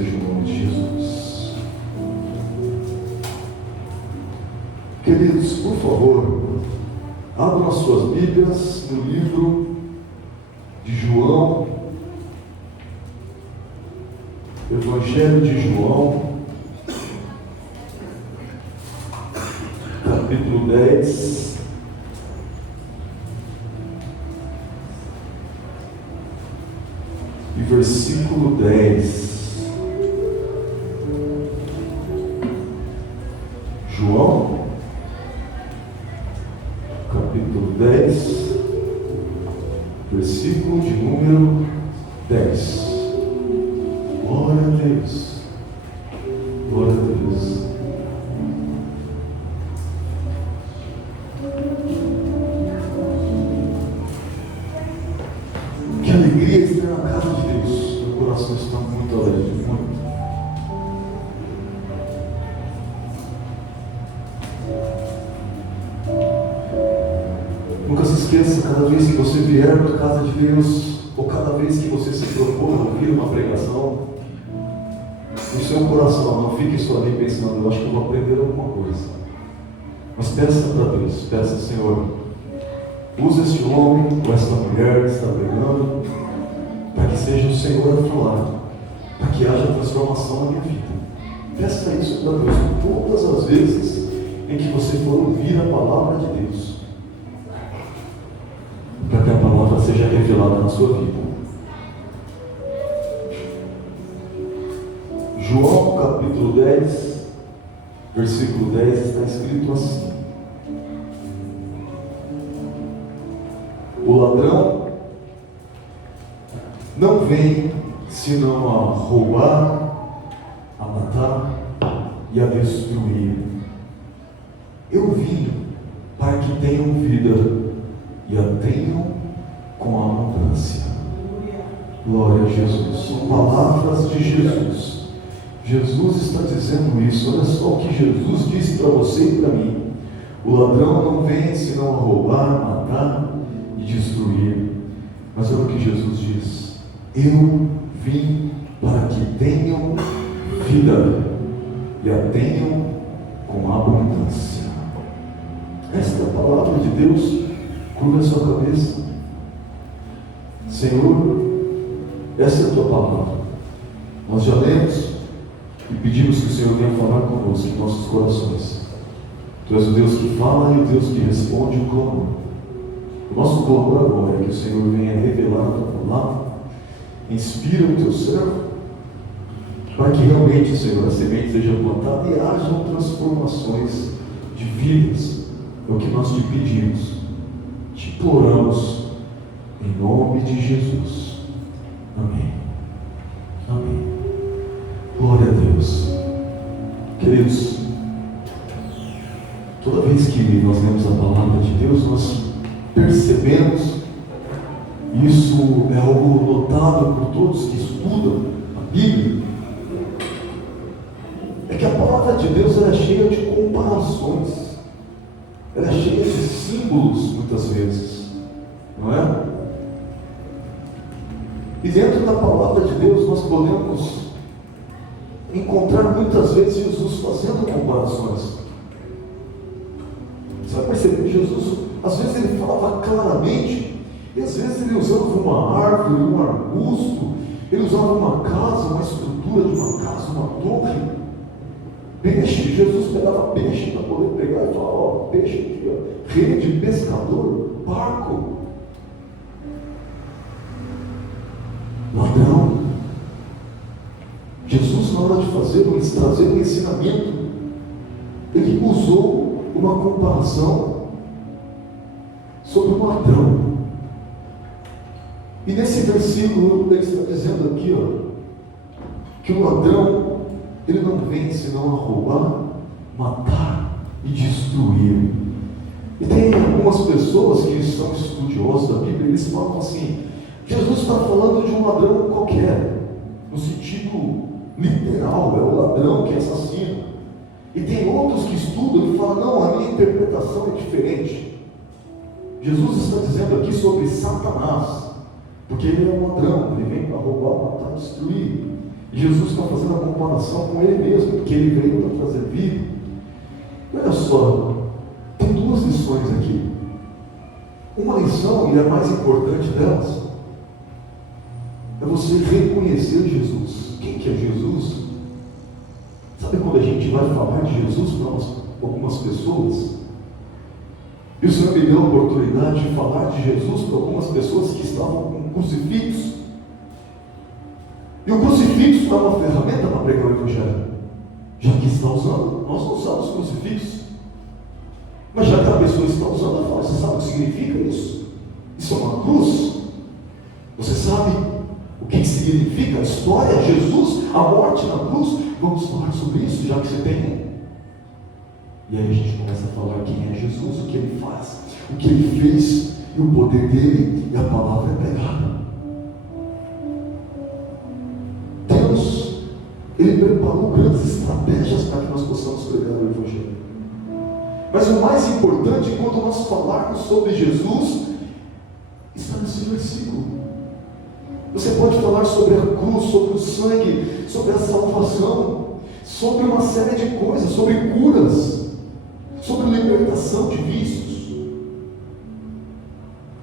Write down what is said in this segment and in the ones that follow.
seja o nome de Jesus. Queridos, por favor, abram as suas Bíblias no livro de João, Evangelho de João, capítulo 10, e versículo 10. João, capítulo 10, versículo de número 10. Glória a Deus. Glória a Deus. Que alegria estar na casa de Deus. Meu coração está muito alegre, muito. Nunca se esqueça, cada vez que você vier para a casa de Deus, ou cada vez que você se propor a ouvir uma pregação, no seu coração, não fique só ali pensando, eu acho que eu vou aprender alguma coisa. Mas peça para Deus, peça, Senhor, usa este homem ou esta mulher que está pregando, para que seja o Senhor a falar, para que haja transformação na minha vida. Peça isso para Deus todas as vezes em que você for ouvir a palavra de Deus, para que a palavra seja revelada na sua vida. João capítulo 10, versículo 10 está escrito assim: o ladrão não vem senão a roubar, a matar e a destruir. Eu vim para que tenham vida e a tenham com abundância. Glória a Jesus. São palavras de Jesus. Jesus está dizendo isso. Olha só o que Jesus disse para você e para mim: o ladrão não vem senão a roubar, matar e destruir. Mas olha o que Jesus diz: eu vim para que tenham vida e a tenham com abundância. Esta é a palavra de Deus. Curva a sua cabeça. Senhor, essa é a tua palavra. Nós já lemos e pedimos que o Senhor venha falar conosco em nossos corações. Tu és o Deus que fala e o Deus que responde o clamor. O nosso clamor agora é que o Senhor venha revelar a tua palavra, inspira o teu servo, para que realmente, Senhor, a semente seja plantada e hajam transformações de vidas. É o que nós te pedimos, te imploramos, em nome de Jesus. Amém. Amém. Glória a Deus. Queridos, toda vez que nós lemos a palavra de Deus, nós percebemos, isso é algo notado por todos que estudam a Bíblia, é que a palavra de Deus é cheia de comparações, ela é cheia de símbolos muitas vezes, não é? E dentro da palavra de Deus nós podemos encontrar muitas vezes Jesus fazendo comparações. Você vai perceber que Jesus, às vezes ele falava claramente, e às vezes ele usava uma árvore, um arbusto, ele usava uma casa, uma estrutura de uma casa, uma torre, peixe. Jesus pegava peixe para poder pegar e falar: ó, peixe aqui, ó, rede, pescador, barco, ladrão. Jesus, na hora de trazer um ensinamento, ele usou uma comparação sobre um ladrão. E nesse versículo ele está dizendo aqui, ó, que o ladrão, ele não vem senão a roubar, matar e destruir. E tem algumas pessoas que são estudiosas da Bíblia, eles falam assim: Jesus está falando de um ladrão qualquer, no sentido literal, é o ladrão que assassina. E tem outros que estudam e falam: não, a minha interpretação é diferente. Jesus está dizendo aqui sobre Satanás, porque ele é um ladrão, ele vem para roubar, matar, destruir. E Jesus está fazendo a comparação com ele mesmo, porque ele veio para trazer vida. E olha só, tem duas lições aqui. Uma lição, e a mais importante delas, é você reconhecer Jesus. Quem que é Jesus? Sabe quando a gente vai falar de Jesus para algumas pessoas? E o Senhor me deu a oportunidade de falar de Jesus para algumas pessoas que estavam com crucifixo. E o crucifixo é uma ferramenta para pregar o Evangelho. Já que está usando, nós não usamos crucifixo. Mas já que a pessoa está usando, ela fala: você sabe o que significa isso? Isso é uma cruz. Você sabe o que significa a história, Jesus, a morte na cruz? Vamos falar sobre isso, já que você tem. E aí a gente começa a falar quem é Jesus, o que ele faz, o que ele fez, e o poder dele, e a palavra é pregada. Deus, ele preparou grandes estratégias para que nós possamos pregar o Evangelho. Mas o mais importante, quando nós falarmos sobre Jesus, está nesse versículo. Você pode falar sobre a cruz, sobre o sangue, sobre a salvação, sobre uma série de coisas, sobre curas, sobre libertação de vícios.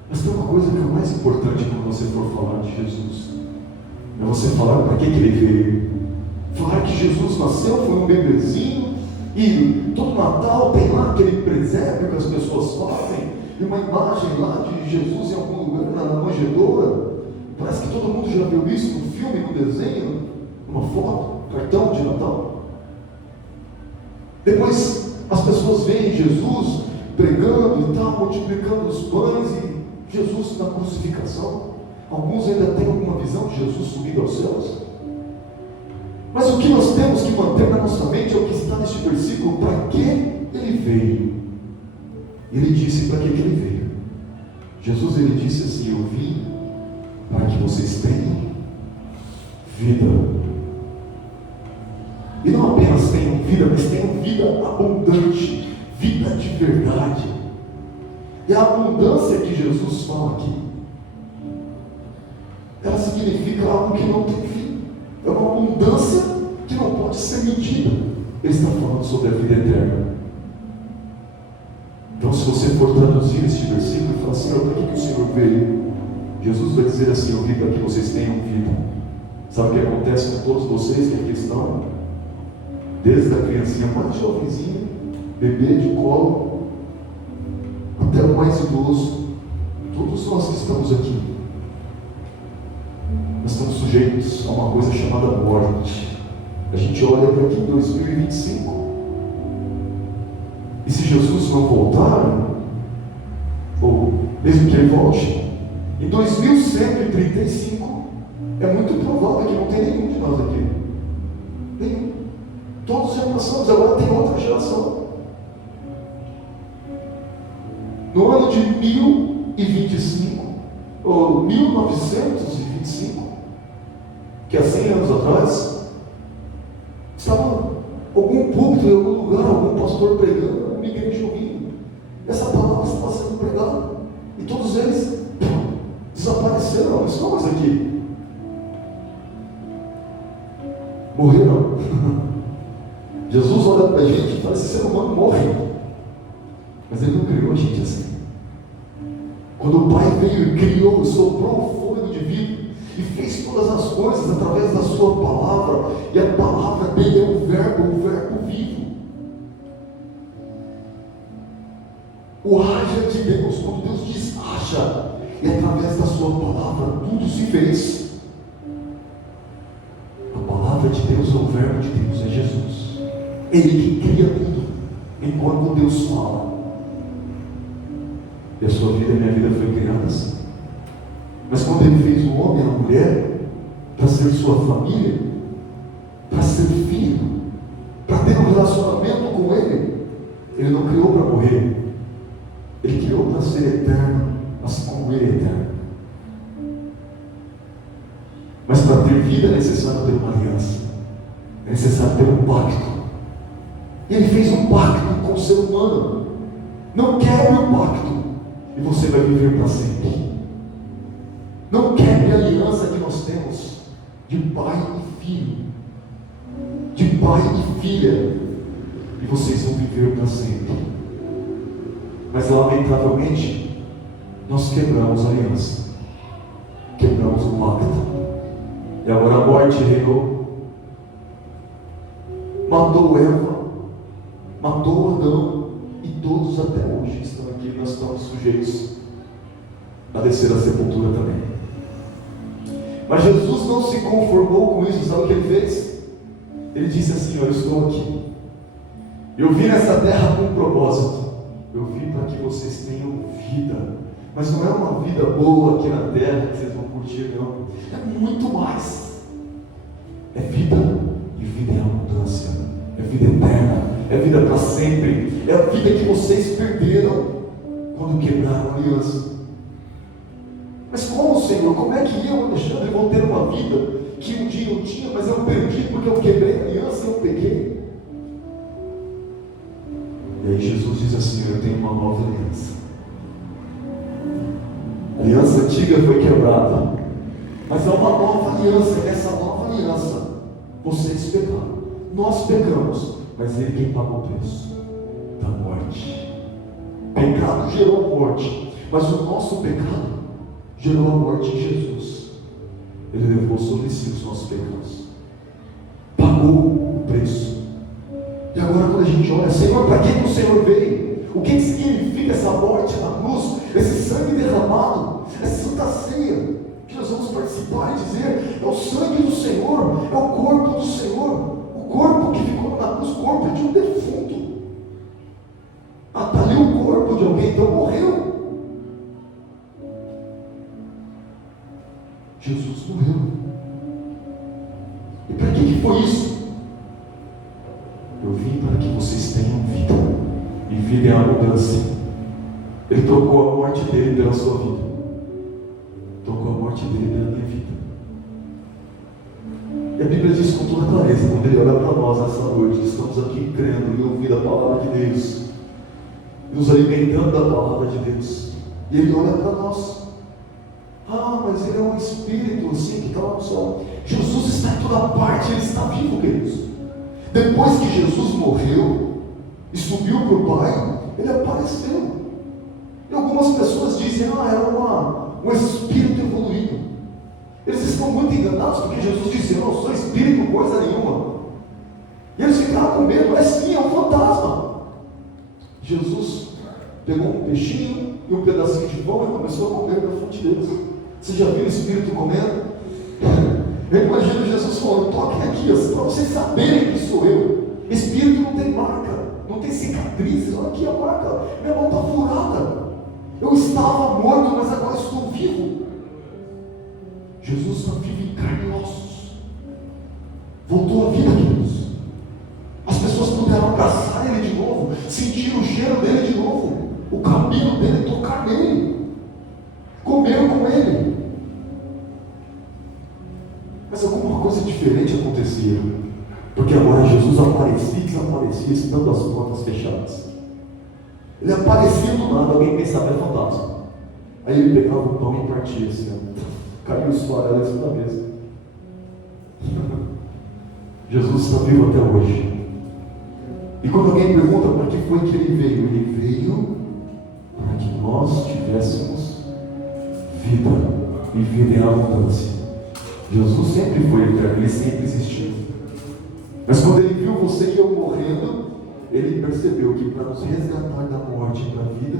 Mas tem uma coisa que é mais importante quando você for falar de Jesus: é você falar para que ele veio. Falar que Jesus nasceu, foi um bebezinho, e todo Natal tem lá aquele presépio que as pessoas fazem, e uma imagem lá de Jesus em algum lugar, na manjedoura. Parece que todo mundo já viu isso no filme, no desenho, numa foto, cartão de Natal. Depois as pessoas veem Jesus pregando e tal, multiplicando os pães, e Jesus na crucificação. Alguns ainda têm alguma visão de Jesus subindo aos céus. Mas o que nós temos que manter na nossa mente é o que está neste versículo: para que ele veio. Ele disse para que ele veio. Jesus, ele disse assim: eu vim para que vocês tenham vida. E não apenas tenham vida, mas tenham vida abundante, vida de verdade. E a abundância que Jesus fala aqui, ela significa algo que não tem fim. É uma abundância que não pode ser medida. Ele está falando sobre a vida eterna. Então, se você for traduzir este versículo e falar: Senhor, para que o Senhor veio? Jesus vai dizer assim: eu vim para que vocês tenham vida. Sabe o que acontece com todos vocês que aqui estão? Desde a criancinha mais jovenzinha, bebê de colo, até o mais idoso, todos nós que estamos aqui, nós estamos sujeitos a uma coisa chamada morte. A gente olha para aqui em 2025, e se Jesus não voltar, ou mesmo que ele volte, em 2135, é muito provável que não tenha nenhum de nós aqui. Nenhum. Todos já passamos, agora tem outra geração. No ano de 1025, ou 1925, que há 100 anos atrás, estava algum púlpito em algum lugar, algum pastor pregando, alguma igreja ouvindo. Essa palavra estava sendo pregada, e todos eles desapareceram, não estão mais aqui. Morreram. Jesus olha para a gente e fala: esse ser humano morre. Mas ele não criou a gente assim. Quando o Pai veio e criou, soprou um fôlego de vida e fez todas as coisas através da sua palavra, e a palavra dele é o verbo vivo. O haja de Deus, quando Deus diz haja, e através da sua palavra tudo se fez. A palavra de Deus é o verbo de Deus, é Jesus. Ele que cria tudo, enquanto Deus fala. E a sua vida e a minha vida foi criada assim. Mas quando ele fez o homem e a mulher para ser sua família, para ser filho, para ter um relacionamento com ele, ele não criou para morrer. Ele criou para ser eterno, assim como ele é eterno. Mas para ter vida é necessário ter uma aliança, é necessário ter um pacto. E ele fez um pacto com o ser humano. Não quebre o pacto e você vai viver para sempre. Não quebre a aliança que nós temos. de pai e filho, de pai e filha, e vocês vão viver para sempre. Mas lamentavelmente, nós quebramos a aliança, quebramos o pacto, e agora a morte reinou, matou Eva, matou Adão, e todos até hoje estão aqui. Nós estamos sujeitos a descer à sepultura também. Mas Jesus não se conformou com isso. Sabe o que ele fez? Ele disse assim: eu estou aqui, eu vim nessa terra com um propósito, eu vim para que vocês tenham vida, mas não é uma vida boa aqui na terra que vocês vão curtir, não, é muito mais, é vida, e vida em abundância, é vida eterna, é vida para sempre, é a vida que vocês perderam quando quebraram a aliança. Mas como, Senhor? Como é que eu, Alexandre, vou ter uma vida que um dia eu tinha, mas eu perdi porque eu quebrei a aliança, eu pequei? E aí Jesus diz assim: eu tenho uma nova aliança. A aliança antiga foi quebrada, mas é uma nova aliança. Nessa nova aliança, vocês pecaram, nós pecamos, mas Ele quem pagou o preço da morte. Pecado gerou morte, mas o nosso pecado gerou a morte em Jesus. Ele levou sobre si os nossos pecados, pagou o preço. E agora quando a gente olha: Senhor, para que o Senhor veio? O que significa essa morte na cruz, esse sangue derramado, essa santa ceia que nós vamos participar e dizer: é o sangue do Senhor, é o corpo do Senhor, o corpo que ficou na cruz, corpo de um defunto. Está ali o corpo de alguém, então morreu. Jesus morreu. E para que foi isso? Eu vim para que vocês tenham vida, e vida em abundância. Ele trocou a morte dele pela sua vida, trocou a morte dele pela minha vida. E a Bíblia diz com toda clareza, quando Ele olha para nós nessa noite, que estamos aqui crendo e ouvindo a palavra de Deus, nos alimentando da palavra de Deus, e Ele olha para nós: ah, mas Ele é um Espírito assim que está lá no céu. Jesus está em toda parte, Ele está vivo, queridos. Depois que Jesus morreu e subiu para o Pai, Ele apareceu. E algumas pessoas dizem: ah, era um espírito evoluído. Eles estão muito enganados, porque Jesus disse: eu não sou espírito coisa nenhuma. E eles ficaram com medo. É sim, é um fantasma. Jesus pegou um peixinho e um pedacinho de pão e começou a comer na fonte deles. Você já viu o espírito comendo? Eu imagino Jesus falando: toquem aqui, para vocês saberem que sou eu. Espírito não tem marca, não tem cicatrizes. Olha aqui a marca, minha mão está furada. Eu estava morto, mas agora estou vivo. Jesus está vivo em carne e ossos. Voltou à vida, queridos. As pessoas puderam abraçar Ele de novo, sentir o cheiro dele de novo, o cabelo dele, tocar nele, comer com Ele. Mas alguma coisa diferente acontecia, porque agora Jesus aparecia e desaparecia, estando as portas fechadas. Ele aparecia do nada, alguém pensava: é fantasma. Aí ele pegava o pão e partia assim, caiu os farelos da mesa. Jesus está vivo até hoje. E quando alguém pergunta para que foi que ele veio para que nós tivéssemos vida, e vida em abundância. Jesus sempre foi eterno, Ele sempre existiu. Mas quando Ele viu você e eu morrendo, Ele percebeu que para nos resgatar da morte para a vida,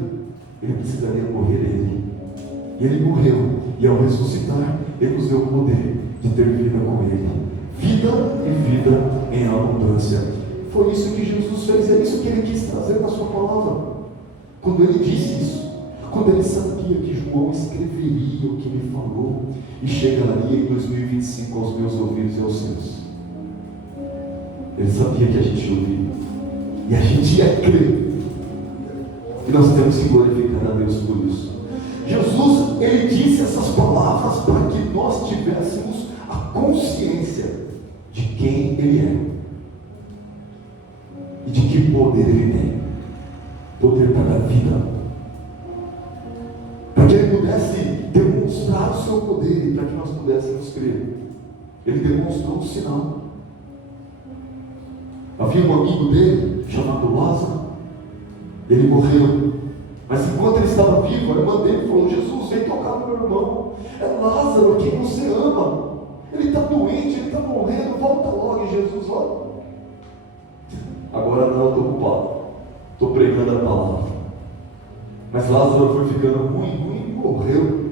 Ele precisaria morrer Ele. E Ele morreu, e ao ressuscitar, Ele nos deu o poder de ter vida com Ele. Vida e vida em abundância. Foi isso que Jesus fez, é isso que Ele quis trazer na sua palavra. Quando Ele disse isso, quando Ele sabia que João escreveria o que Ele falou e chegaria em 2025 aos meus ouvidos e aos seus, Ele sabia que a gente ouvia e a gente ia crer. E nós temos que glorificar a Deus por isso. Jesus, Ele disse essas palavras para que nós tivéssemos a consciência de quem Ele é e de que poder Ele tem. Poder para dar vida, para que Ele pudesse demonstrar o seu poder e para que nós pudéssemos crer. ele demonstrou um sinal. Havia um amigo dele, chamado Lázaro, ele morreu, mas enquanto ele estava vivo, a irmã dele falou: Jesus, vem tocar no meu irmão, é Lázaro, quem você ama, ele está doente, ele está morrendo, volta logo. E Jesus: olha, agora não, eu estou ocupado, estou pregando a palavra. Mas Lázaro foi ficando ruim, morreu.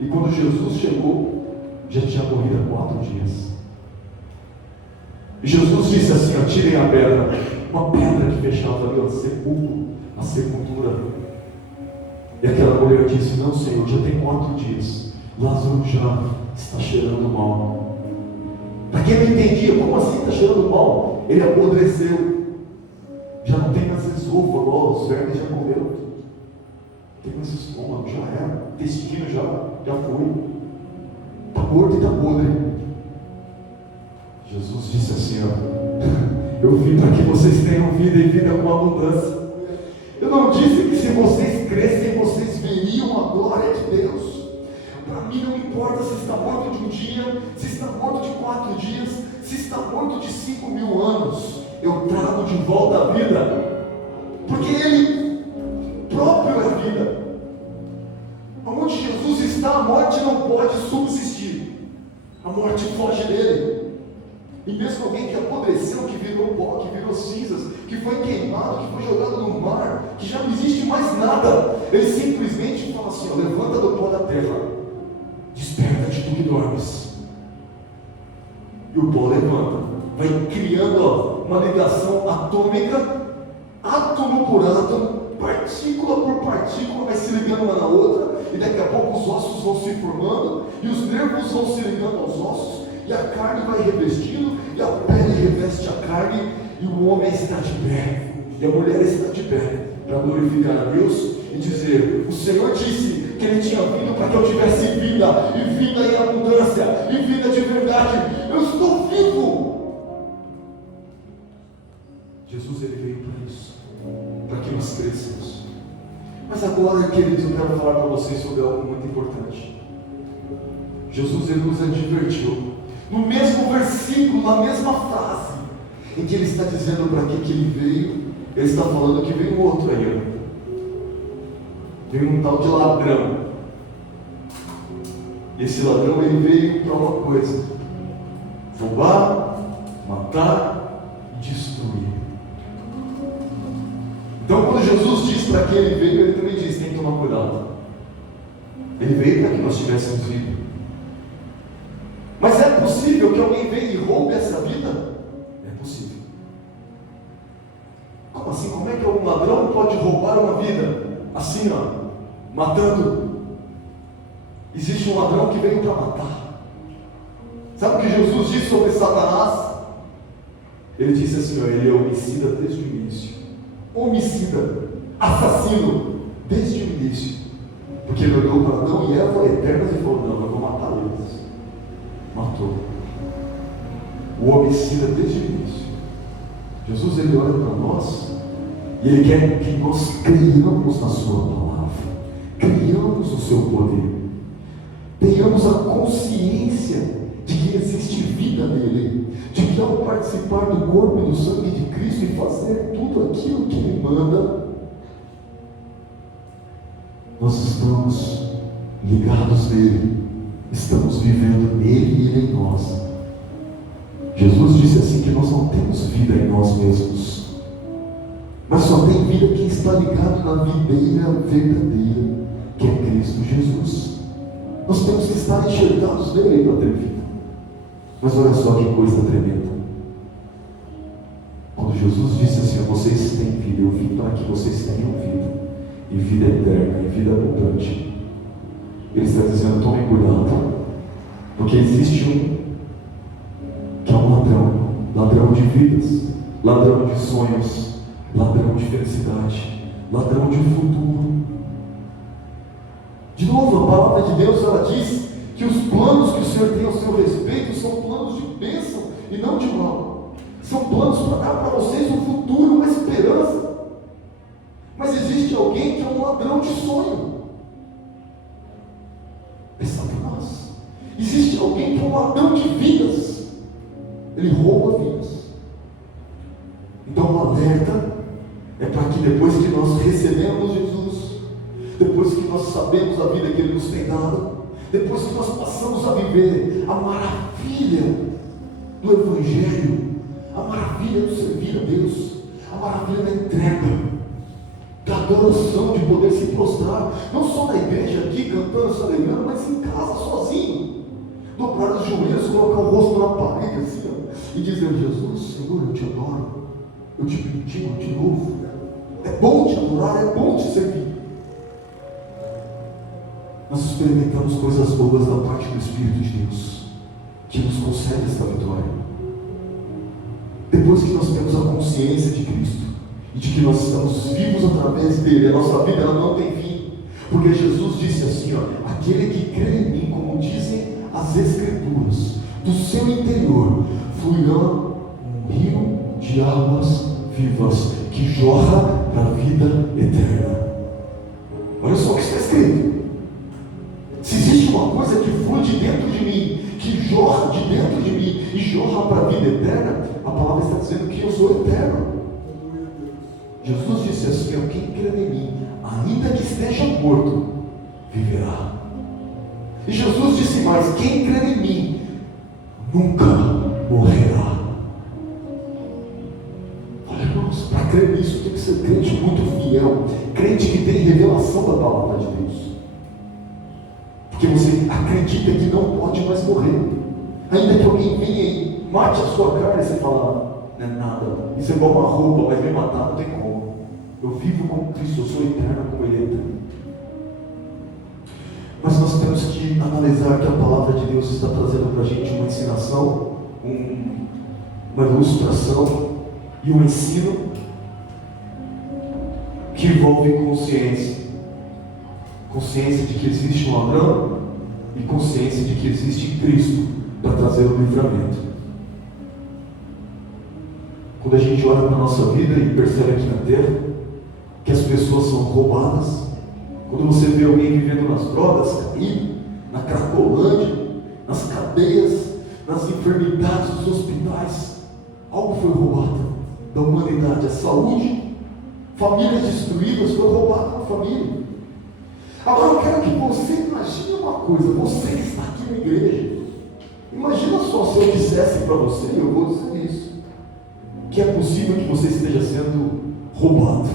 E quando Jesus chegou, já tinha morrido há 4 dias. E Jesus disse assim: ó, tirem a pedra, uma pedra que fechava ali, ó, sepulcro, a sepultura. E aquela mulher disse: não, Senhor, já tem 4 dias, Lázaro já está cheirando mal. Para quem não entendia, como assim está cheirando mal? Ele apodreceu, já não tem mais esôfago, ó, os vermes já comeram tudo, tem mais estômago, já era, intestino já foi, está morto e está podre. Jesus disse assim: ó, eu vim para que vocês tenham vida e vida com abundância. Eu não disse que se vocês crescem, vocês veriam a glória de Deus. Para mim não importa se está morto de um dia, se está morto de 4 dias, se está morto de 5.000 anos, eu trago de volta a vida, porque Ele próprio é a vida. Onde Jesus está, a morte não pode subsistir, a morte foge dele. E mesmo alguém que apodreceu, que virou pó, que virou cinzas, que foi queimado, que foi jogado no mar, que já não existe mais nada, ele simplesmente fala assim: ó, levanta do pó da terra, desperta-te tu que dormes. E o pó levanta, vai criando, ó, uma ligação atômica, átomo por átomo, partícula por partícula, vai se ligando uma na outra, e daqui a pouco os ossos vão se formando, e os nervos vão se ligando aos ossos, e a carne vai revestindo, e a pele reveste a carne, e o homem está de pé, e a mulher está de pé, para glorificar a Deus e dizer: o Senhor disse que Ele tinha vindo para que eu tivesse vida, e vida em abundância, e vida de verdade. Eu estou vivo. Jesus, Ele veio para isso, para que nós cresçamos. Mas agora, queridos, eu quero falar para vocês sobre algo muito importante. Jesus, Ele nos advertiu, no mesmo versículo, na mesma frase, em que Ele está dizendo para que Ele veio, Ele está falando que veio um outro aí, ó. Veio um tal de ladrão. Esse ladrão, ele veio para uma coisa: roubar, matar e destruir. Então, quando Jesus diz para que ele veio, ele também diz: tem que tomar cuidado. Ele veio para que nós tivéssemos vida. Mas é possível que alguém venha e roube essa vida? É possível. Como assim? Como é que um ladrão pode roubar uma vida? Assim, ó, matando. Existe um ladrão que veio para matar. Sabe o que Jesus disse sobre Satanás? Ele disse assim, ó, ele é homicida desde o início. Homicida, assassino, desde o início. Porque ele olhou para Adão e Eva eternas e falou: não, eu vou matar eles. Matou. O homicida desde o início. Jesus, ele olha para nós e ele quer que nós creiamos na sua palavra, creiamos no seu poder, tenhamos a consciência de que existe vida nele, de que ao participar do corpo e do sangue de Cristo e fazer tudo aquilo que ele manda, nós estamos ligados nele, estamos vivendo nele e ele em nós. Jesus disse assim que nós não temos vida em nós mesmos, mas só tem vida quem está ligado na videira verdadeira, que é Cristo Jesus. Nós temos que estar enxertados nele para ter vida. Mas olha só que coisa tremenda. Quando Jesus disse assim: vocês têm vida, eu vim para que vocês tenham vida, e vida eterna, e vida abundante. Ele está dizendo: tomem cuidado, porque existe um que é um ladrão, ladrão de vidas, ladrão de sonhos, ladrão de felicidade, ladrão de futuro. De novo, a palavra de Deus, ela diz que os planos que o Senhor tem ao seu respeito são planos de bênção e não de mal. São planos para dar para vocês um futuro, uma esperança. Mas existe alguém que é um ladrão de sonho. É Satanás. Existe alguém que é um ladrão de vidas. Ele rouba vidas. Então o alerta é para que depois que nós recebemos Jesus, depois que nós sabemos a vida que Ele nos tem dado, depois que nós passamos a viver a maravilha do Evangelho, a maravilha do servir a Deus, a maravilha da entrega, da adoração, de poder se prostrar, não só na igreja aqui, cantando, se alegrando, mas em casa, sozinho, dobrar os joelhos, colocar o rosto na parede, assim, e dizer: Jesus, Senhor, eu te adoro, eu te bendigo, eu te louvo. É bom te adorar, é bom te servir. Nós experimentamos coisas boas da parte do Espírito de Deus, que nos concede esta vitória. Depois que nós temos a consciência de Cristo, e de que nós estamos vivos através dele, a nossa vida ela não tem fim, porque Jesus disse assim, aquele que crê em mim, como dizem as Escrituras, do seu interior fluirá um rio de águas vivas, que jorra para a vida eterna. Olha só o que está escrito. Se existe uma coisa que flui de dentro de mim, que jorra de dentro de mim e jorra para a vida eterna, a palavra está dizendo que eu sou eterno. Jesus disse assim: quem crê em mim, ainda que esteja morto, viverá. E Jesus disse mais: quem crê em mim, nunca morrerá. Olha, irmãos, para crer nisso tem que ser crente muito fiel, crente que tem revelação da palavra de Deus. Porque você acredita que não pode mais morrer. Ainda que alguém venha e mate a sua carne, você fala: não é nada, isso é igual uma roupa, mas me matar não tem como. Eu vivo com Cristo, eu sou eterno como Ele é eterno. Mas nós temos que analisar que a palavra de Deus está trazendo para a gente uma ensinação, uma ilustração e um ensino que envolve consciência. Consciência de que existe um ladrão e consciência de que existe Cristo para trazer o livramento. Quando a gente olha para a nossa vida e percebe aqui na terra que as pessoas são roubadas, quando você vê alguém vivendo nas drogas, caído, na cracolândia, nas cadeias, nas enfermidades dos hospitais, algo foi roubado da humanidade, a saúde, famílias destruídas, foi roubado a família. Agora eu quero que você imagine uma coisa, você que está aqui na igreja, imagina só se eu dissesse para você, e eu vou dizer isso, que é possível que você esteja sendo roubado.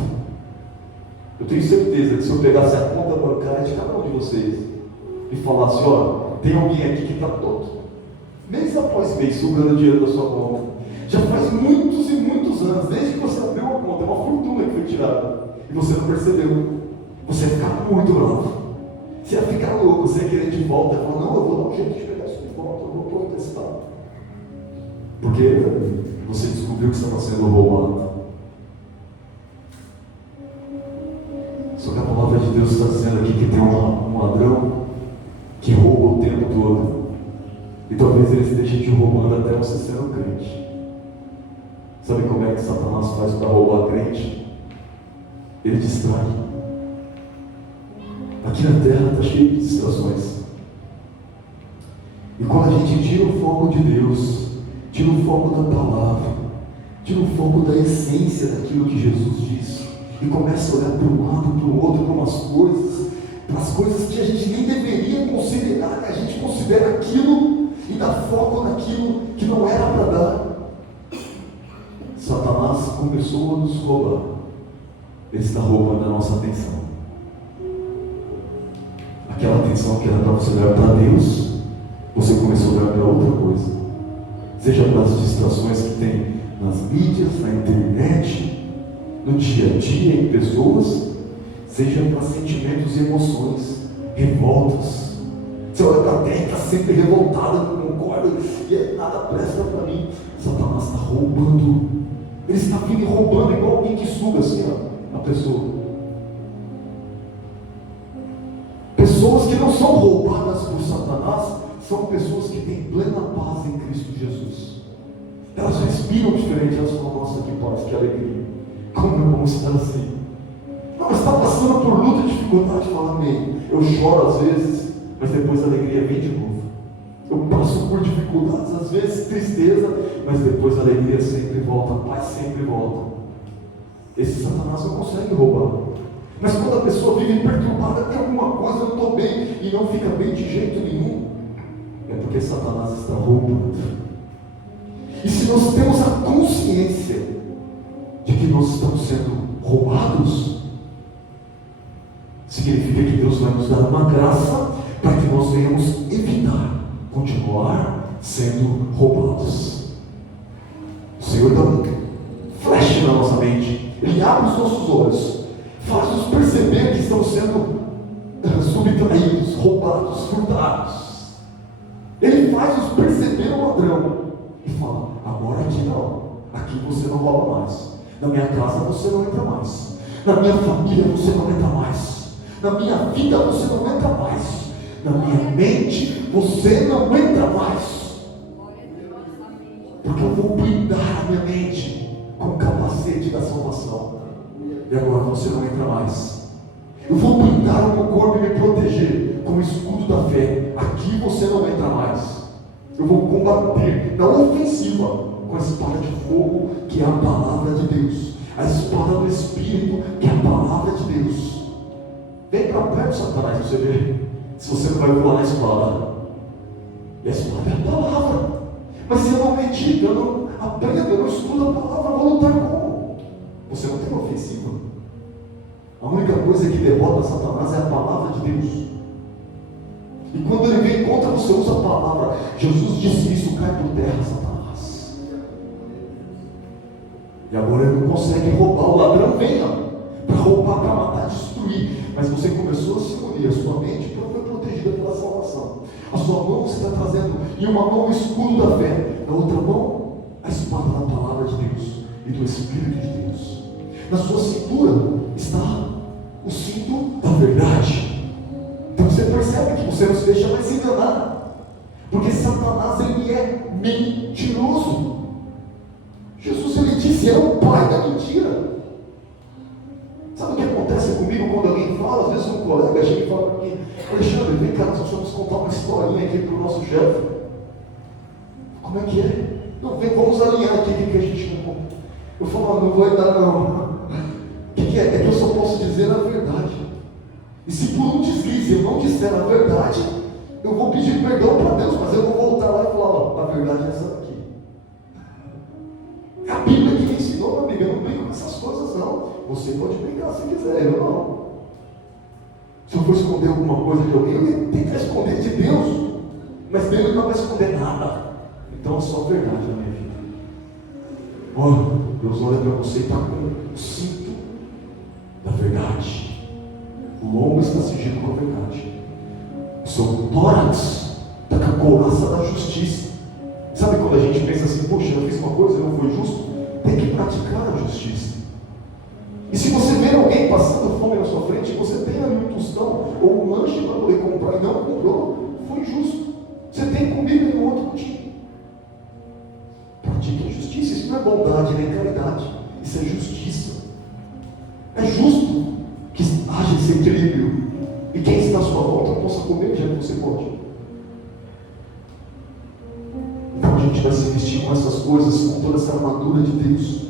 Eu tenho certeza que se eu pegasse a conta bancária de cada um de vocês e falasse: tem alguém aqui que está todo, mês após mês, sugando dinheiro da sua conta, já faz muitos e muitos anos, desde que você abriu a conta, é uma fortuna que foi tirada, e você não percebeu, você ia ficar muito bravo, você ia ficar louco, você ia querer de volta, ia falar: não, eu vou dar um jeito de pegar isso de volta, eu vou protestar, porque você descobriu que estava sendo roubado. Só que a palavra de Deus está dizendo aqui que tem um ladrão que rouba o tempo todo, e talvez ele esteja te roubando até você sendo crente. Sabe como é que Satanás faz para roubar crente? Ele distrai. Aqui na terra está cheio de distrações, e quando a gente tira o foco de Deus, tira o foco da palavra, tira o foco da essência daquilo que Jesus disse, e começa a olhar para um lado, para o outro, para as coisas que a gente nem deveria considerar, a gente considera aquilo e dá foco naquilo que não era para dar. Satanás começou a nos roubar. Ele está roubando a nossa atenção. Aquela atenção que era para você olhar para Deus, você começou a olhar para outra coisa. Seja para as distrações que tem nas mídias, na internet, no dia a dia, em pessoas, seja para sentimentos e emoções, revoltas. Você olha para a terra e está sempre revoltada, não concorda, e nada presta para mim. Satanás está roubando, ele está vindo e roubando, igual alguém que suga assim, a pessoa. Pessoas que não são roubadas por Satanás são pessoas que têm plena paz em Cristo Jesus. Elas respiram diferente, elas falam: nossa, que paz, que alegria. Como eu vou estar assim? Não, mas está passando por luta e dificuldade, fala: amém. Eu choro às vezes, mas depois a alegria vem de novo. dificuldades, às vezes tristeza, mas depois a alegria sempre volta, a paz sempre volta. Esse Satanás não consegue roubar. Mas quando a pessoa vive perturbada, tem alguma coisa, eu não estou bem, e não fica bem de jeito nenhum, é porque Satanás está roubando. E se nós temos a consciência de que nós estamos sendo roubados, significa que Deus vai nos dar uma graça para que nós venhamos evitar continuar sendo roubados. O Senhor dá um flash na nossa mente, Ele abre os nossos olhos, faz-nos perceber que estamos sendo subtraídos, roubados, furtados. Ele faz-nos perceber o ladrão e fala: agora aqui não, aqui você não rouba mais, na minha casa você não entra mais, na minha família você não entra mais, na minha vida você não entra mais, na minha mente você não entra mais, porque eu vou blindar a minha mente com o capacete da salvação, e agora você não entra mais. Eu vou blindar o meu corpo e me proteger com o escudo da fé, aqui você não entra mais. Eu vou combater na ofensiva com a espada de fogo, que é a palavra de Deus, a espada do Espírito, que é a palavra de Deus. Vem para perto, Satanás, para você ver se você não vai voar na espada. E a espada é a palavra. Mas se eu não medito, eu não aprendo, eu não estudo a palavra, eu vou lutar como? Você não tem ofensiva. A única coisa que derrota Satanás é a palavra de Deus. E quando ele vem contra você, usa a palavra. Jesus disse isso, cai por terra, Satanás. E agora ele não consegue roubar. O ladrão vem para roubar, para matar, destruir. Mas você começou a se unir, a sua mente foi protegida pela salvação. A sua mão você está trazendo, em uma mão o escudo da fé, na outra mão a espada da palavra de Deus e do Espírito de Deus. Na sua cintura está o cinto da verdade. Então você percebe que você não se deixa mais enganar, porque Satanás ele é mentiroso. Jesus ele disse, é o pai da mentira. Sabe o que acontece comigo quando alguém fala? Às vezes um colega chega e fala para mim: Alexandre, vem cá, nós vamos contar uma historinha aqui para o nosso chefe. Como é que é? Não, vem, vamos alinhar aqui o que a gente não. Eu falo: não vai dar não. O que é? É que eu só posso dizer a verdade. E se por um deslize eu não disser a verdade, eu vou pedir perdão para Deus, mas eu vou voltar lá e falar: ó, a verdade é essa daqui. É a Bíblia que me ensinou, meu amigo, eu não brinco com essas coisas não. Você pode brincar se quiser, eu não. Se eu for esconder alguma coisa de alguém, eu ia tentar esconder de Deus, mas Deus não vai esconder nada. Então é só verdade na minha vida. Olha, Deus olha para você e está com o cinto da verdade. O lombo está cingido com a verdade. O seu tórax está com a couraça da justiça. Sabe quando a gente pensa assim: poxa, eu fiz uma coisa e não foi justo? Tem que praticar a justiça. E se você vê alguém passando fome na sua frente, você tem ali um tostão ou um lanche para poder comprar e não comprou, foi justo. Você tem comida e o outro não tinha. Pratique a justiça. Isso não é bondade, nem caridade. Isso é justiça. É justo que haja esse equilíbrio. E quem está à sua volta possa comer, já que você pode. Então a gente vai se vestir com essas coisas, com toda essa armadura de Deus,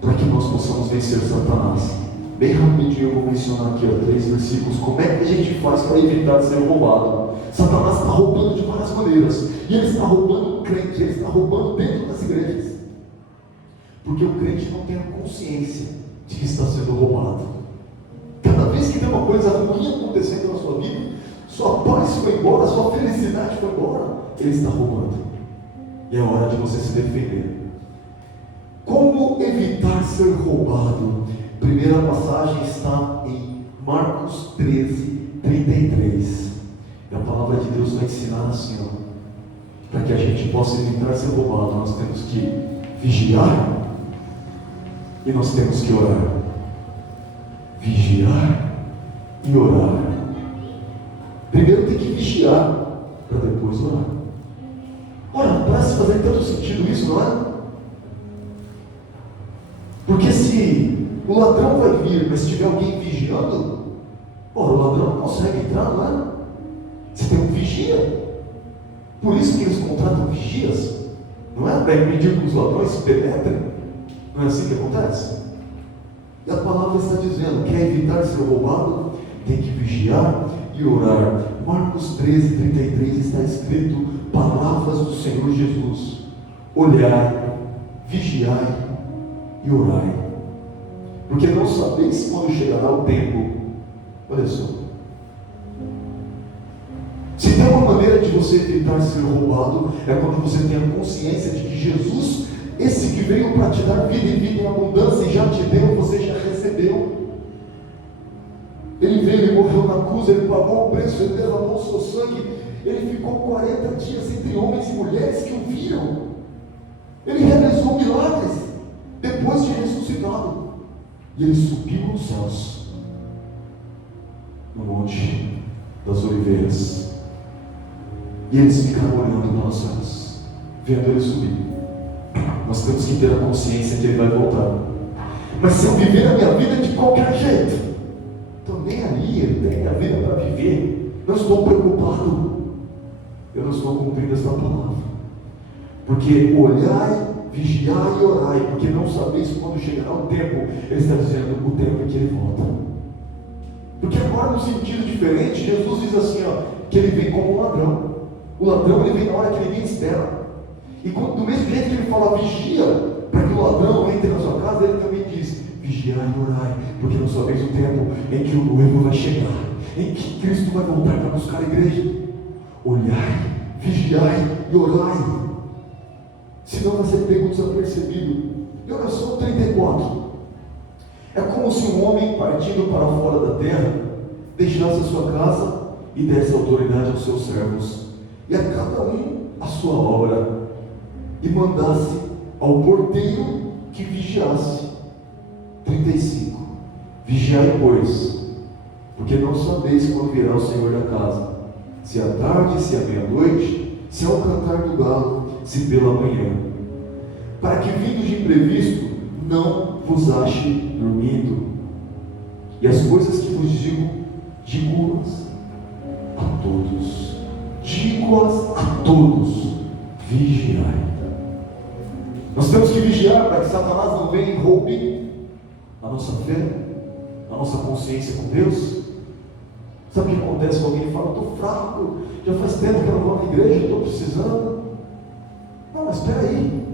para que nós possamos vencer Satanás. Bem rapidinho eu vou mencionar aqui 3 versículos. Como é que a gente faz para evitar de ser roubado? Satanás está roubando de várias maneiras. E ele está roubando o crente, ele está roubando dentro das igrejas. Porque o crente não tem a consciência de que está sendo roubado. Cada vez que tem uma coisa ruim acontecendo na sua vida, sua paz foi embora, sua felicidade foi embora, ele está roubando. E é hora de você se defender. Como evitar ser roubado? Primeira passagem está em Marcos 13:33. E a palavra de Deus vai ensinar assim, ó: para que a gente possa evitar ser roubado, nós temos que vigiar e nós temos que orar. Vigiar e orar. Primeiro tem que vigiar, para depois orar. Ora, parece fazer tanto sentido isso, não é? Porque se o ladrão vai vir, mas se tiver alguém vigiando, ora, o ladrão não consegue entrar, não é? Você tem um vigia. Por isso que eles contratam vigias. Não é para impedir que os ladrões penetrem. Não é assim que acontece? E a palavra está dizendo: quer evitar ser roubado? Tem que vigiar e orar. Marcos 13:33 está escrito palavras do Senhor Jesus: olhai, vigiai e orai, porque não sabeis quando chegará o tempo. Olha só, se tem uma maneira de você evitar ser roubado, é quando você tem a consciência de que Jesus, esse que veio para te dar vida e vida em abundância, e já te deu, você já recebeu. Ele veio, ele morreu na cruz, ele pagou o preço, ele derramou o seu sangue, ele ficou 40 dias entre homens e mulheres que o viram. Ele realizou milagres depois de ressuscitado, e ele subiu aos céus, no Monte das Oliveiras, e eles ficaram olhando para os céus, vendo ele subir. Nós temos que ter a consciência de que ele vai voltar. Mas se eu viver a minha vida de qualquer jeito, estou nem aí, eu tenho a vida para viver, não estou preocupado, eu não estou cumprindo essa palavra. Porque olhai, vigiai e orai, porque não sabeis quando chegará o tempo. Ele está dizendo o tempo em que ele volta. Porque agora, no sentido diferente, Jesus diz assim, que ele vem como um ladrão. O ladrão, ele vem na hora que ninguém espera. E do mesmo jeito que ele fala vigia, para que o ladrão entre na sua casa, ele também diz vigiai e orai, porque não sabeis o tempo em que o noivo vai chegar, em que Cristo vai voltar para buscar a igreja. Olhai, vigiai e orai, senão vai ser pego desapercebido. E olha só o 34. É como se um homem partindo para fora da terra deixasse a sua casa e desse autoridade aos seus servos, e a cada um a sua obra, e mandasse ao porteiro que vigiasse. 35. Vigiai, pois, porque não sabeis quando virá o Senhor da casa, se à tarde, se à meia-noite, se ao cantar do galo, se pela manhã, para que vindo de imprevisto não vos ache dormindo. E as coisas que vos digo-as a todos, digo-as a todos, vigiai. Nós temos que vigiar para que Satanás não venha e roube a nossa fé, a nossa consciência com Deus. Sabe o que acontece com alguém que fala: estou fraco, já faz tempo que eu não vou na igreja, estou precisando. Não, mas espera aí,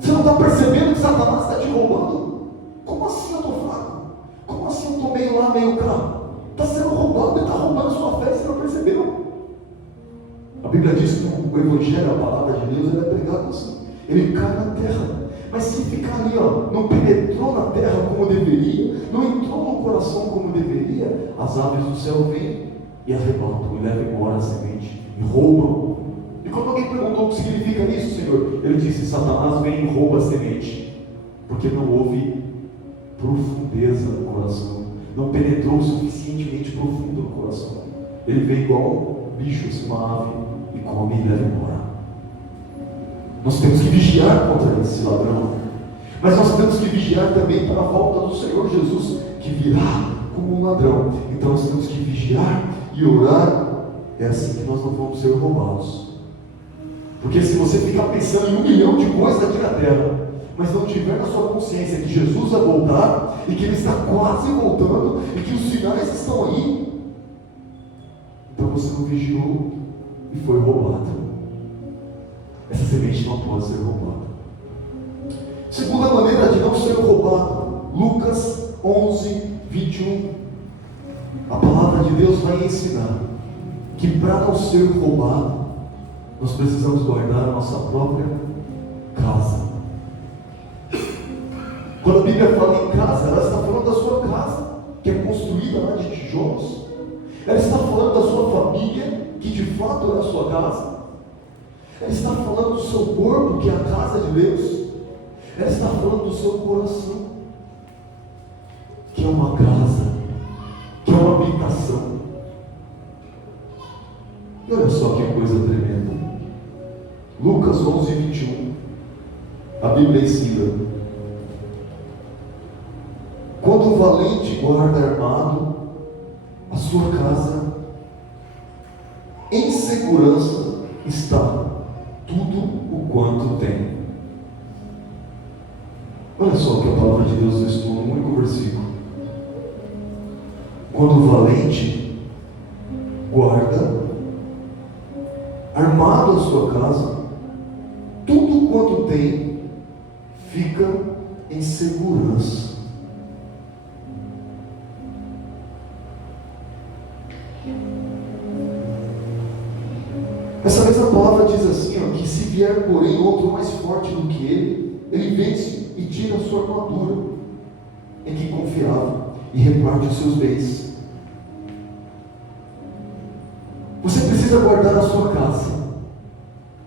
você não está percebendo que Satanás está te roubando? Como assim eu estou fraco? Como assim eu estou meio lá, meio cá? Está sendo roubado, ele está roubando a sua fé e você não percebeu. A Bíblia diz que o Evangelho, a palavra de Deus, ele é pregado assim. Ele cai na terra, mas se ficar ali, não penetrou na terra como deveria, não entrou no coração como deveria, as aves do céu vêm e arrebatam, e levam embora a semente, e roubam. E quando alguém perguntou o que significa isso, Senhor, ele disse: Satanás vem e rouba a semente, porque não houve profundeza no coração, não penetrou suficientemente profundo no coração. Ele vem igual um bicho, assim, uma ave, e come e leva embora. Nós temos que vigiar contra esse ladrão, mas nós temos que vigiar também para a volta do Senhor Jesus, que virá como um ladrão. Então nós temos que vigiar e orar. É assim que nós não vamos ser roubados. Porque se você ficar pensando em 1 milhão de coisas aqui na terra, mas não tiver na sua consciência que Jesus vai voltar, e que Ele está quase voltando, e que os sinais estão aí, então você não vigiou e foi roubado. Essa semente não pode ser roubada. Segunda maneira de não ser roubado, Lucas 11:21. A palavra de Deus vai ensinar que para não ser roubado, nós precisamos guardar a nossa própria casa. Quando a Bíblia fala em casa, ela está falando da sua casa, que é construída lá de tijolos. Ela está falando da sua família, que de fato é a sua casa. Ela está falando do seu corpo, que é a casa de Deus. Ela está falando do seu coração, que é uma casa, que é uma habitação. E olha só que coisa tremenda. Lucas 11:21. A Bíblia ensina: quando o valente guarda armado a sua casa, em segurança está. Olha só o que a palavra de Deus restou num único versículo. Quando o valente guarda, armado a sua casa, tudo quanto tem fica em segurança. Essa mesma palavra diz assim, ó, que se vier porém outro mais forte do que ele vence e tira a sua armadura, em que confiava, e reparte os seus bens. Você precisa guardar a sua casa.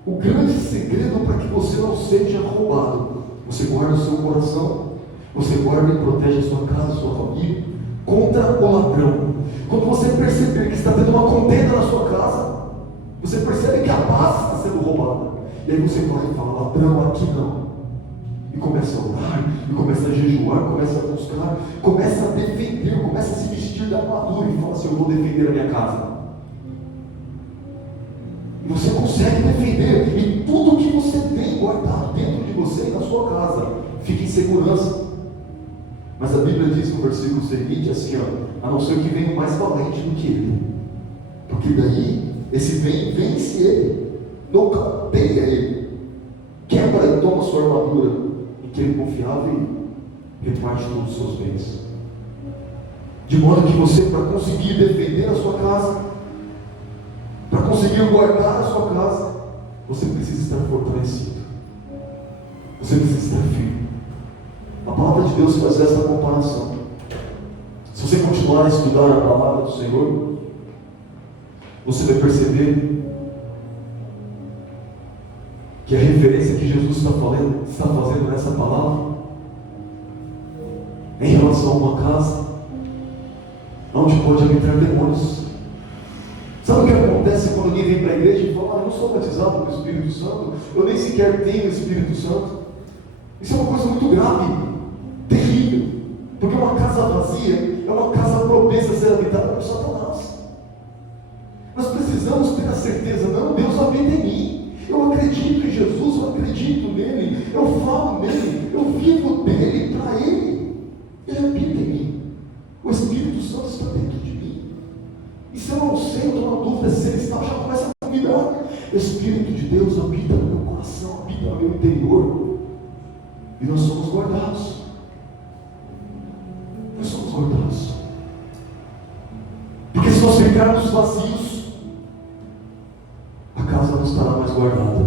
O grande segredo para que você não seja roubado: você guarda o seu coração, você guarda e protege a sua casa, a sua família, contra o ladrão. Quando você perceber que está tendo uma contenda na sua casa, você percebe que a paz está sendo roubada, e aí você vai e fala: ladrão, aqui não. E começa a orar, e começa a jejuar, começa a buscar, começa a defender, começa a se vestir da armadura e fala assim: eu vou defender a minha casa. E você consegue defender, e tudo que você tem guardado dentro de você e na sua casa fica em segurança. Mas a Bíblia diz no versículo seguinte assim, ó: a não ser que venha o mais valente do que ele, porque daí esse vence ele, nocauteia ele, quebra e toma sua armadura, em que ele confiava, e reparte todos os seus bens. De modo que você, para conseguir defender a sua casa, para conseguir guardar a sua casa, você precisa estar fortalecido, você precisa estar firme. A palavra de Deus faz essa comparação. Se você continuar a estudar a palavra do Senhor, você vai perceber que a referência que Jesus está fazendo nessa palavra, em relação a uma casa onde pode habitar demônios. Sabe o que acontece quando alguém vem para a igreja e fala: eu não sou batizado com o Espírito Santo, eu nem sequer tenho o Espírito Santo? Isso é uma coisa muito grave, terrível, porque uma casa vazia é uma casa propensa a ser habitada por Satanás. Nós precisamos ter a certeza: não, Deus habita em mim, eu acredito em Jesus, eu acredito nele, eu falo nele, eu vivo dele, para ele, ele habita em mim, o Espírito Santo está dentro de mim. E se eu não sei, eu estou na dúvida se ele está, já começa a convidar: o Espírito de Deus habita no meu coração, habita no meu interior, e nós somos guardados. Nós somos guardados, porque se nós ficarmos vazios, a casa não estará mais guardada,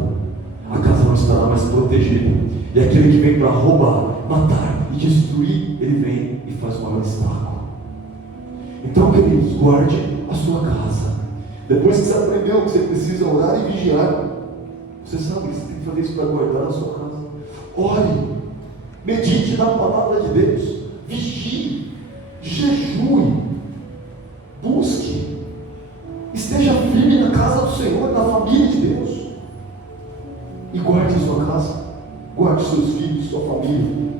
a casa não estará mais protegida, e aquele que vem para roubar, matar e destruir, ele vem e faz o maior estrago. Então, queridos, guarde a sua casa. Depois que você aprendeu que você precisa orar e vigiar, você sabe que você tem que fazer isso para guardar a sua casa. Ore, medite na palavra de Deus, vigie, jejue, busque, esteja firme na casa do Senhor, na família de Deus, e guarde a sua casa, guarde seus filhos, sua família,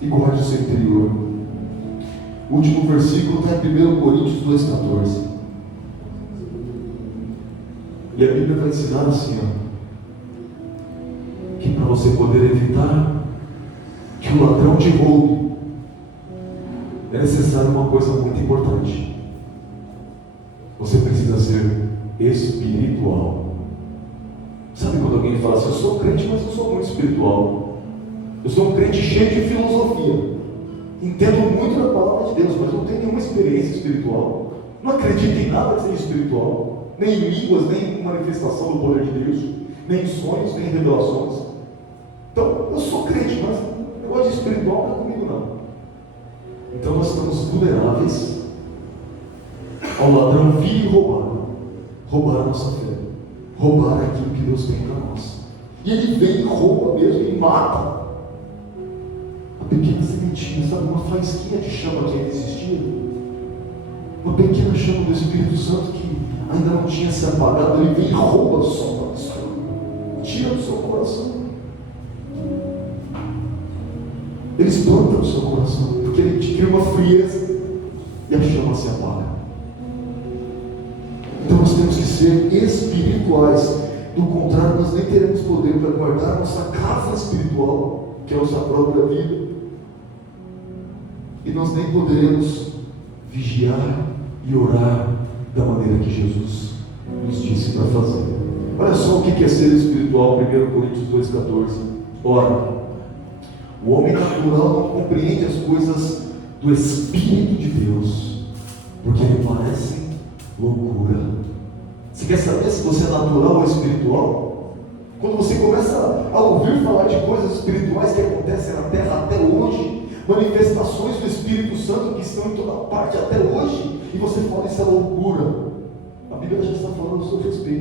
e guarde o seu interior. O último versículo está em 1 Coríntios 2,14. E a Bíblia vai ensinar assim, que para você poder evitar que o ladrão te roube, é necessário uma coisa muito importante: você precisa ser espiritual. Sabe quando alguém fala assim: eu sou crente, mas eu sou muito espiritual, eu sou um crente cheio de filosofia, entendo muito da palavra de Deus, mas não tenho nenhuma experiência espiritual, não acredito em nada que seja espiritual, nem em línguas, nem em manifestação do poder de Deus, nem em sonhos, nem em revelações. Então, eu sou crente, mas o negócio de espiritual não é comigo não. Então nós estamos vulneráveis ao ladrão vir e roubar a nossa fé, roubar aquilo que Deus tem para nós. E ele vem e rouba mesmo, e mata a pequena sementinha, sabe, uma faísquinha de chama que ainda existia, uma pequena chama do Espírito Santo que ainda não tinha se apagado. Ele vem e rouba o som, tira do seu coração. Ele espanta o seu coração, porque ele te cria uma frieza e a chama se apaga. Então nós temos que ser espirituais, do contrário nós nem teremos poder para guardar a nossa casa espiritual, que é a nossa própria vida, e nós nem poderemos vigiar e orar da maneira que Jesus nos disse para fazer. Olha só o que é ser espiritual, 1 Coríntios 2,14. Ora, o homem natural não compreende as coisas do Espírito de Deus, porque lhe parecem loucura. Você quer saber se você é natural ou espiritual? Quando você começa a ouvir falar de coisas espirituais que acontecem na terra até hoje, manifestações do Espírito Santo que estão em toda parte até hoje, e você fala, isso é loucura. A Bíblia já está falando a seu respeito.